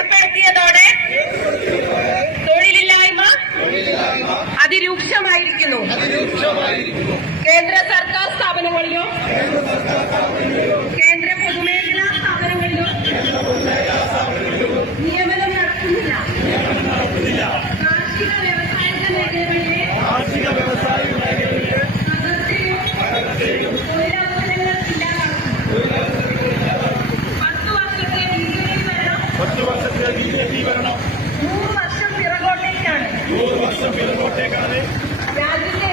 ഏർപ്പെടുത്തിയതോടെ തൊഴിലില്ലായ്മ അതിരൂക്ഷമായിരിക്കുന്നു. കേന്ദ്ര സർക്കാർ സ്ഥാപനങ്ങളിലും సభ్యులు కొట్టే కానీ రాజకీయ